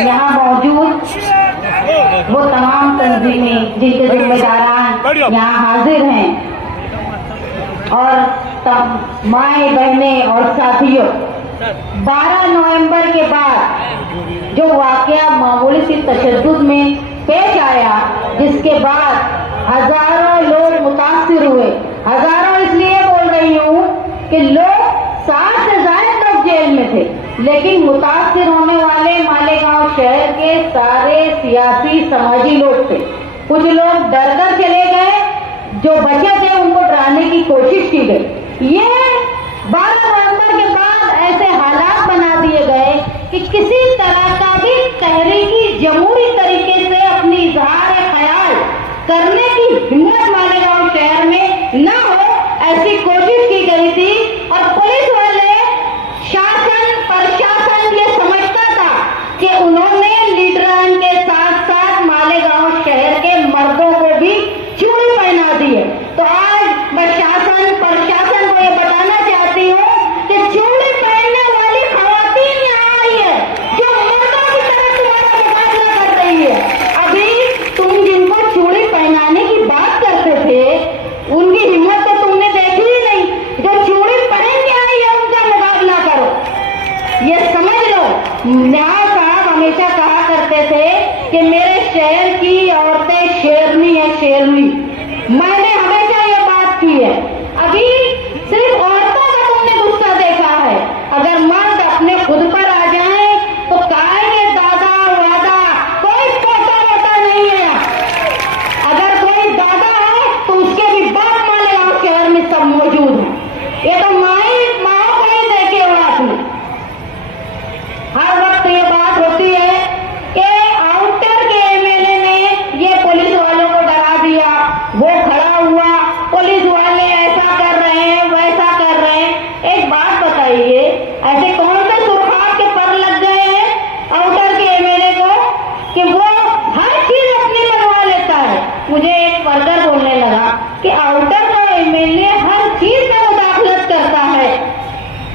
यहाँ मौजूद वो तमाम तंजीमें जिनके जिम्मेदारान यहाँ हाजिर हैं और माए बहने और साथियों, 12 नवंबर के बाद जो वाकया मामूली सी तशद्दुद में पेश आया, जिसके बाद हजारों लोग मुतासिर हुए। हजारों इसलिए बोल रही हूँ कि लोग 60 से ज्यादा लोग जेल में थे, लेकिन मुतासिर होने वाले मालेगांव शहर के सारे सियासी समाजी लोग थे। कुछ लोग डर कर चले गए, जो बचे थे उनको डराने की कोशिश की गई। ये 12 नवंबर के बाद ऐसे हालात बना दिए गए कि किसी तरह का भी तहरीकी जमहूरी तरीके से अपनी इजहार ख्याल करने की हिम्मत मालेगांव शहर में न हो, ऐसी कोशिश की गई थी। और पुलिस वाले, शासन प्रशासन ये समझता था कि उन्होंने लीडरान के साथ साथ मालेगांव शहर के मर्दों को भी चूड़ी पहना दी है। तो आज मैं शासन प्रशासन को ये बताना चाहती हूँ कि चूड़ी पहनने वाली खवातीन यहाँ आई है, जो मर्दों की तरह तुम्हारा मुकाबला कर रही है। अभी तुम जिनको चूड़ी पहनाने की बात करते थे, उनकी हिम्मत तो तुमने देखी ही नहीं। जो चूड़ी पहन के आई है उनका मुकाबला करो, ये समझ लो। न्याय साहब हमेशा कहा करते थे कि मेरे शहर की औरतें शेरनी है, शेरनी। मैंने हमेशा ये बात की है। अभी सिर्फ औरतों का तुमने गुस्सा देखा है, अगर मर्द अपने खुद पर आ जाए तो कहेंगे दादा वादा, कोई पोता वोता नहीं है। अगर कोई दादा है तो उसके भी बाप मालेगांव शहर में सब मौजूद है। ये तो माँ को ही देखे हो आपने। हर वक्त ये बात होती है कि आउटर के एमएलए ने ये पुलिस वालों को डरा दिया, वो खड़ा हुआ, पुलिस वाले ऐसा कर रहे हैं, वैसा कर रहे हैं। एक बात बताइए, ऐसे कौन से सुरखार के पर लग गए हैं आउटर के एमएलए को कि वो हर चीज अपनी बनवा लेता है? मुझे एक वर्कर बोलने लगा कि आउटर का एमएलए हर चीज में मुदाखलत करता है,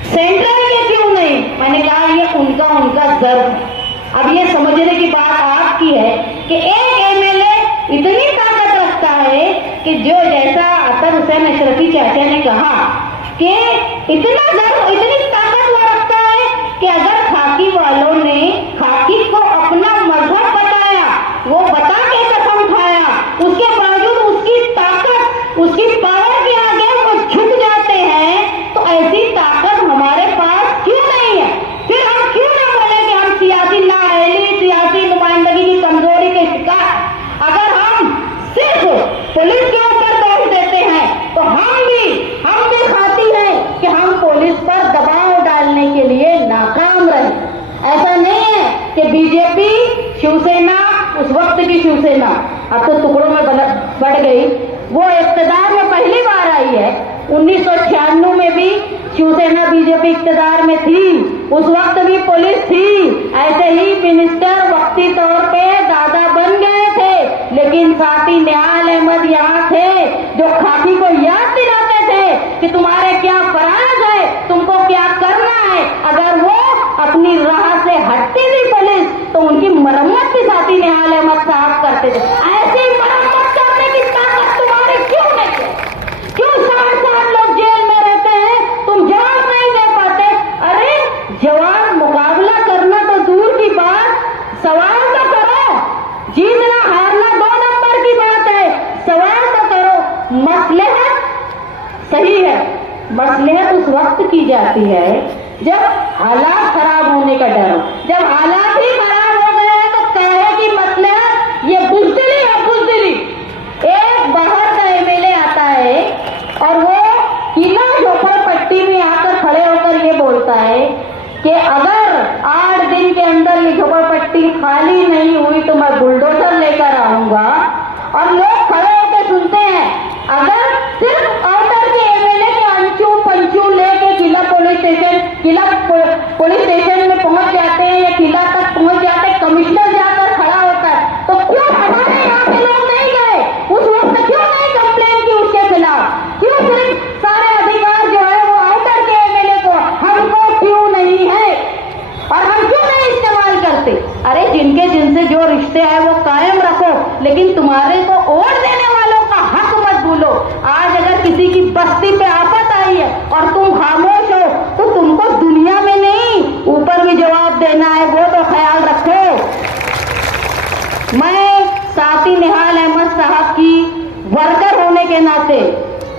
सेंट्रल के क्यों नहीं? मैंने कहा ये उनका जर्फ। अब ये समझने की बात आपकी है कि एक एमएलए इतनी ताकत रखता है कि जो जैसा अतर हुसैन अशरफी चाचा ने कहा कि इतना जर्फ, इतनी ताकत वो रखता है कि अगर खाकी वालों ने खाकी को अपना मजहब बताया, वो बता के कसम खाया, उसके बावजूद उसकी ताकत, उसकी पावर के आगे वो झुक जाते हैं। तो ऐसी ताकत हमारे पास क्यों नहीं है? फिर हम क्यों ना बोले कि हम सियासी नाअहली, सियासी नुमाइंदगी की कमजोरी के शिकार? अगर हम सिर्फ पुलिस के ऊपर दोष देते हैं तो हम भी खाती हैं कि हम पुलिस पर दबाव डालने के लिए नाकाम रहे। ऐसा नहीं है कि बीजेपी, शिवसेना, उस वक्त की शिवसेना अब तो टुकड़ों में बढ़ गई, वो इख्तिदार में पहली बार आई है। 1996 में भी शिवसेना बीजेपी इख्तिदार में थी, उस वक्त भी पुलिस थी। ऐसे ही मिनिस्टर वक्ती तौर पे दादा बन गए थे, लेकिन साथी निहाल अहमद यहाँ थे जो खाकी को याद दिलाते थे कि तुम्हारे क्या फराज है, तुमको क्या करना है। अगर वो अपनी राह से हटती थी पुलिस, तो उनकी मरम्मत भी साथी निहाल अहमद साहब करते थे। ऐसी मरम्मत करने की ताकत तुम्हारे क्यों नहीं है? क्यों 60 लोग जेल में रहते हैं, तुम जवाब नहीं दे पाते? अरे जवाब, मुकाबला करना तो दूर की बात, सवाल तो करो। जीतना हारना 2 नंबर की बात है, सवाल तो करो। मसलहत सही है, मसलहत उस वक्त की जाती है जब हालात खराब होने का डर हो। जब हालात ही खराब हो गए हैं तो कहे कि मसलहत ये बुज़दिली है, बुज़दिली। एक बाहर का एमएलए आता है और वो किला झोपड़पट्टी में आकर खड़े होकर ये बोलता है कि अगर 8 दिन के अंदर ये झोपड़पट्टी खाली नहीं हुई तो मैं बुलडोजर लेकर आऊंगा। और लोग खड़े होकर सुनते हैं। अगर सिर्फ आउटर के एमएलए के अंचू पंचू लेके किला पुलिस स्टेशन में पहुंच जाते हैं या किला तक पहुंच जाते हैं, कमिश्नर जाकर खड़ा होता है, तो क्यों हमारे यहाँ के लोग नहीं गए? उस वक्त क्यों नहीं कंप्लेन की उसके खिलाफ? क्यों रिश्ते हैं वो कायम रखो, लेकिन तुम्हारे को वोट देने वालों का हक मत भूलो। आज अगर किसी की बस्ती पे आफत आई है और तुम खामोश हो तो तुमको दुनिया में नहीं ऊपर भी जवाब देना है, वो तो ख्याल रखो। मैं साथी निहाल अहमद साहब की वर्कर होने के नाते,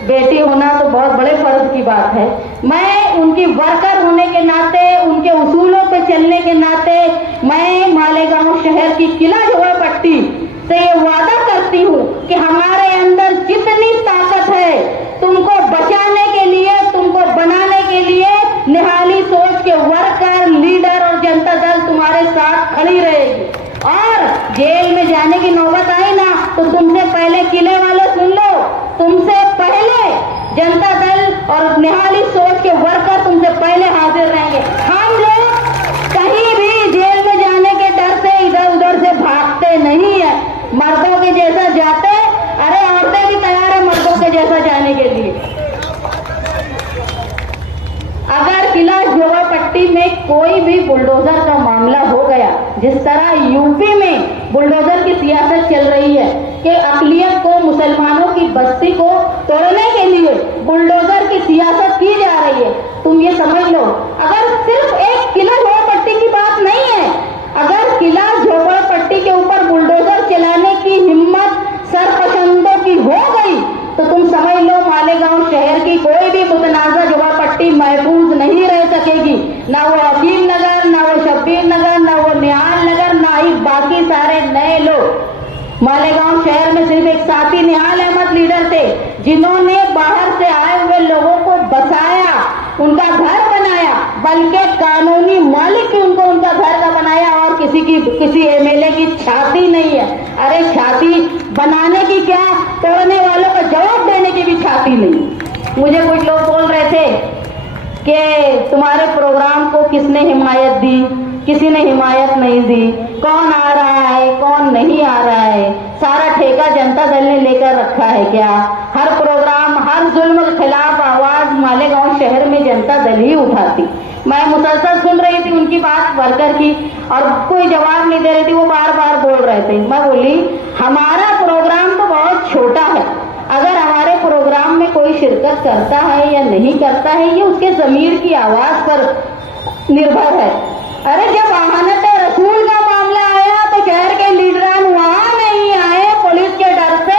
बेटी होना तो बहुत बड़े फर्ज की बात है, मैं उनकी वर्कर होने के नाते, उनके उसूलों पे चलने के नाते मैं मालेगांव शहर की किला झोपड़पट्टी से ये वादा करती हूँ कि हमारे अंदर जितनी ताकत है तुमको बचाने के लिए, तुमको बनाने के लिए निहाली सोच के वर्कर, लीडर और जनता दल तुम्हारे साथ खड़ी रहेगी। और जेल में जाने की नौबत आई ना तो तुमसे पहले किले वाले सुन लो, तुमसे पहले जनता दल और निहाली सोच के वर्कर तुमसे पहले हाजिर रहेंगे। हम लोग कहीं भी जेल में जाने के डर से इधर उधर से भागते नहीं है, मर्दों के जैसा जाते, अरे औरतें भी तैयार है मर्दों के जैसा जाने के लिए। अगर किला झोपड़पट्टी में कोई भी बुलडोजर का मामला हो गया, जिस तरह यूपी में बुलडोजर की सियासत चल रही है कि अक़लियत को, मुसलमानों की बस्ती को तोड़ने के लिए बुलडोजर की सियासत की जा रही है, तुम ये समझ लो। अगर सिर्फ एक किला झोपड़पट्टी की बात नहीं है, अगर किला झोपड़पट्टी के ऊपर बुलडोजर चलाने की हिम्मत सरपसंदों की हो गई तो तुम समझ लो मालेगांव शहर की कोई भी मुतनाज़ा झोपड़पट्टी महफूज नहीं रह सकेगी। ना वो अकील नगर, ना वो शब्बीर नगर, ना वो निहाल नगर, ना ही बाकी सारे नए लोग। मालेगांव शहर में सिर्फ एक साथी निहाल अहमद लीडर थे जिन्होंने बाहर से आए हुए लोगों को बसाया, उनका घर बनाया, बल्कि कानूनी मालिक ही उनको उनका घर का बनाया और किसी एमएलए की छाती नहीं है। अरे छाती बनाने की क्या, तोड़ने वालों को जवाब देने की भी छाती नहीं। मुझे कुछ लोग बोल रहे थे कि तुम्हारे प्रोग्राम को किसने हिमायत दी, किसी ने हिमायत नहीं दी, कौन आ रहा है कौन नहीं आ रहा है, सारा ठेका जनता दल ने लेकर रखा है क्या? हर प्रोग्राम, हर जुल्म के खिलाफ आवाज मालेगांव शहर में जनता दल ही उठाती। मैं मुसलसल सुन रही थी उनकी बात वर्कर की और कोई जवाब नहीं दे रही थी, वो बार बार बोल रहे थे। मैं बोली हमारा प्रोग्राम तो बहुत छोटा है, अगर हमारे प्रोग्राम में कोई शिरकत करता है या नहीं करता है ये उसके ज़मीर की आवाज पर निर्भर है। अरे जब आहानत रसूल का मामला आया तो शहर के लीडरान वहां नहीं आए पुलिस के डर से,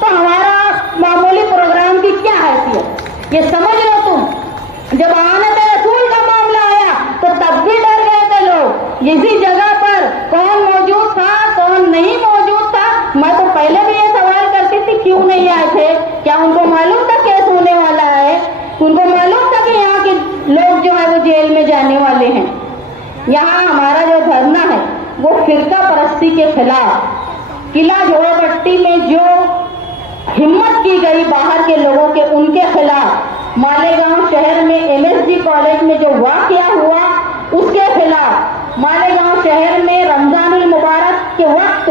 तो हमारा मामूली प्रोग्राम की क्या हैसियत, ये समझ लो तुम। जब आहानत रसूल का मामला आया तो तब भी डर गए थे लोग, इसी जगह पर कौन मौजूद था कौन नहीं मौजूद था। मैं तो पहले भी ये सवाल करती थी क्यों नहीं आए थे, क्या उनको मालूम था केस होने वाला है, उनको मालूम था कि यहाँ के लोग जो है वो जेल में जाने वाले हैं। यहाँ हमारा जो धरना है वो फिरका परस्ती के खिलाफ, किला झोपड़पट्टी में जो हिम्मत की गई बाहर के लोगों के, उनके खिलाफ, मालेगांव शहर में एमएसजी कॉलेज में जो वाकया हुआ उसके खिलाफ, मालेगांव शहर में रमजानुल मुबारक के वक्त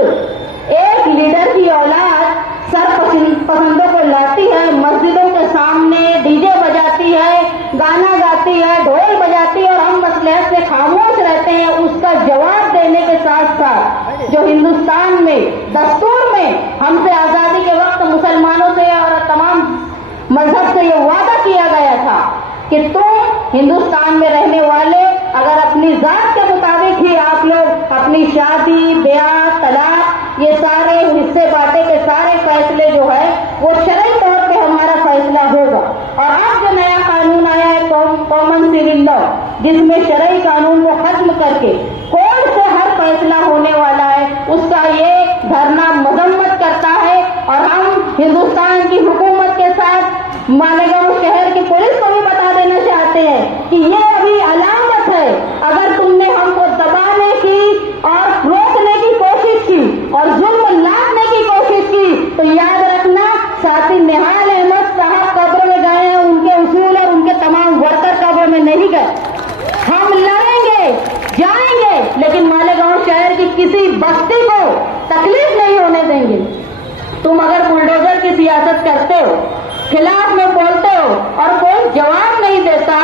एक लीडर की औलाद सरपसंदों को लाती है, मस्जिदों के सामने डीजे बजाती है, गाना गाती है, ढोल बजाती है और हम मसलहत से खामोश रहते हैं। उसका जवाब देने के साथ साथ जो हिंदुस्तान में दस्तूर में हमसे आज़ादी के वक्त मुसलमानों से और तमाम मजहब से ये वादा किया गया था कि तुम हिंदुस्तान में रहने वाले अगर अपनी जात के मुताबिक ही आप लोग अपनी शादी, ब्याह, तलाक, ये सारे हिस्से बांटे के सारे फैसले जो है वो शरई तौर पे हमारा फैसला होगा। और अब जो नया कानून आया है कॉमन सिविल लॉ, जिसमें शरई कानून को खत्म करके कोर्ट से हर फैसला होने वाला है, उसका ये धरना मजम्मत करता है। और हम हिंदुस्तान की हुकूमत के साथ मालेगांव शहर की पुलिस को भी बता देना चाहते हैं कि ये अभी अलामत है, अगर तुमने हमको दबाने की और रोकने की कोशिश की और जुल्म लादने की कोशिश की तो याद रखना साथी निहाल अहमद साहब कब्र में गए हैं, उनके उसूल और उनके तमाम वर्कर कब्र में नहीं गए। हम लड़ेंगे, जाएंगे, लेकिन मालेगांव शहर की किसी बस्ती को तकलीफ नहीं होने देंगे। तुम अगर बुलडोजर की सियासत करते हो, खिलाफ में बोलते हो और कोई जवाब नहीं देता,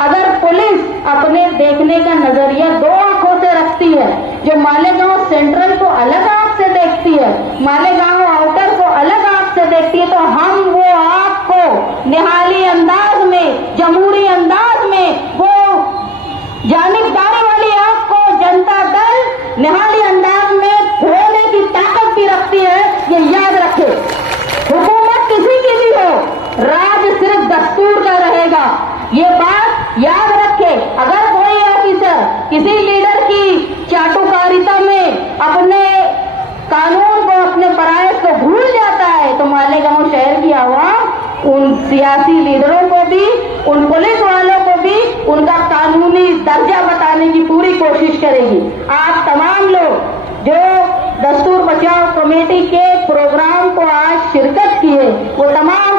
अगर पुलिस अपने देखने का नजरिया दो आंखों से रखती है, जो मालेगांव सेंट्रल को अलग आंख से देखती है, मालेगांव आउटर को अलग आंख से देखती है, तो हम वो आंख को निहाली अंदाज में, जमहूरी अंदाज में, वो जानिबदारी वाली आंख को जनता दल निहाली अंदाज में खोलने की ताकत भी रखती है। ये याद रखे, हुकूमत किसी की भी हो, राज सिर्फ दस्तूर का रहेगा। ये बात याद रखे। अगर कोई ऑफिसर किसी लीडर की चाटुकारिता में अपने कानून को, अपने फराइज को भूल जाता है, तो मालेगांव शहर की आवाम उन सियासी लीडरों को भी, उन पुलिस वालों को भी उनका कानूनी दर्जा बताने की पूरी कोशिश करेगी। आप तमाम लोग जो दस्तूर बचाओ कमेटी के प्रोग्राम को आज शिरकत किए, वो तमाम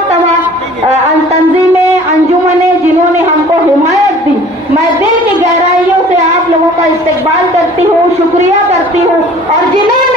तंजीमें, अंजुमनें जिन्होंने हमको हिमायत दी, मैं दिल की गहराइयों से आप लोगों का इस्तेकबाल करती हूँ, शुक्रिया करती हूँ। और जिन्होंने